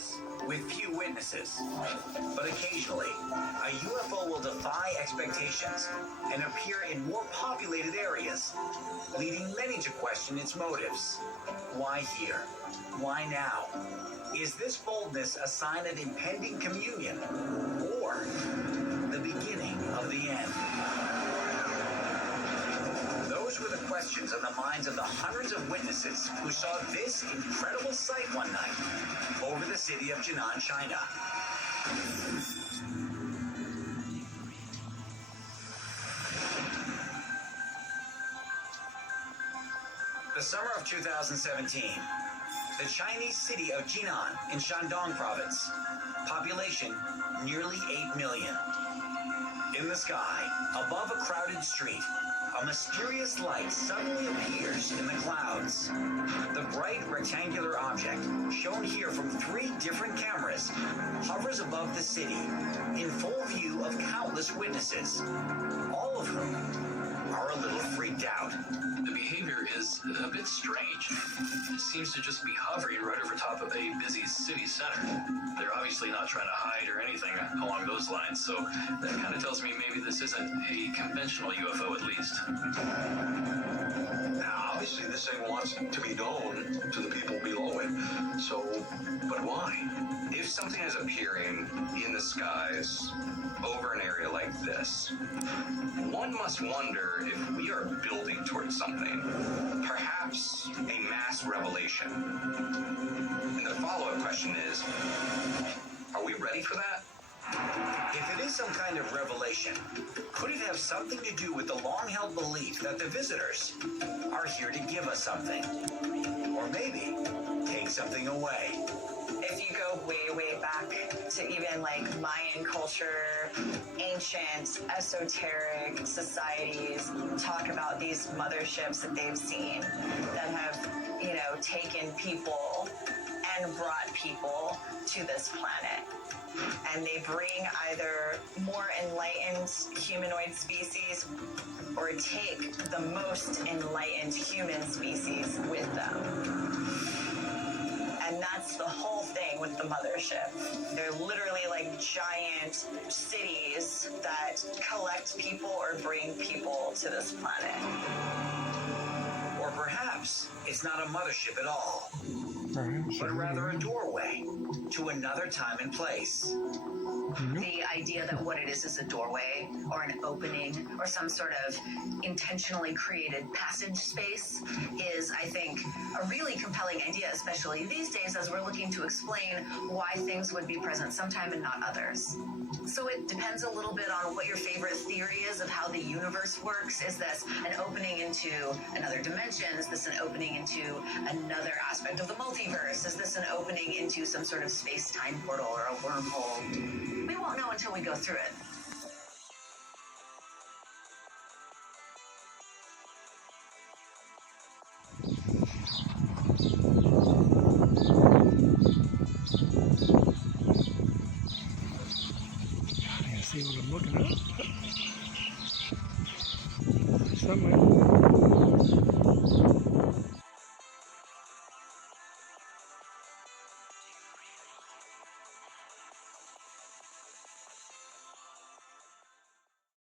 areas with few witnesses. But occasionally, a UFO will defy expectations and appear in more populated areas, leading many to question its motives. Why here? Why now? Is this boldness a sign of impending communion or the beginning of the end? Those were the questions on the minds of the hundreds of witnesses who saw this incredible sight one night over the city of Jinan, China. The summer of 2017, the Chinese city of Jinan in Shandong province, population nearly 8 million. In the sky, above a crowded street, a mysterious light suddenly appears in the clouds. The bright rectangular object, shown here from 3 different cameras, hovers above the city in full view of countless witnesses, all of whom are a little freaked out. The behavior is a bit strange. It seems to just be hovering right over top of a busy city center. They're obviously not trying to hide or anything along those lines, so that kind of tells me maybe this isn't a conventional UFO at least. Now, obviously this thing wants to be known to the people below it, so, but why? If something is appearing in the skies over an area like this, one must wonder if we are building towards something, perhaps a mass revelation. And the follow-up question is, are we ready for that? If it is some kind of revelation, could it have something to do with the long-held belief that the visitors are here to give us something? Or maybe take something away? If you go way back to even like Mayan culture, ancient esoteric societies talk about these motherships that they've seen that have, taken people and brought people to this planet. And they bring either more enlightened humanoid species or take the most enlightened human species with them. And that's the whole thing with the mothership. They're literally like giant cities that collect people or bring people to this planet. Or perhaps it's not a mothership at all, but rather a doorway to another time and place. The idea that what it is a doorway or an opening or some sort of intentionally created passage space is, I think, a really compelling idea, especially these days as we're looking to explain why things would be present sometime and not others. So it depends a little bit on what your favorite theory is of how the universe works. Is this an opening into another dimension? Is this an opening into another aspect of the multiverse? Is this an opening into some sort of space-time portal or a wormhole? We won't know until we go through it. You see what I'm looking at? Somewhere.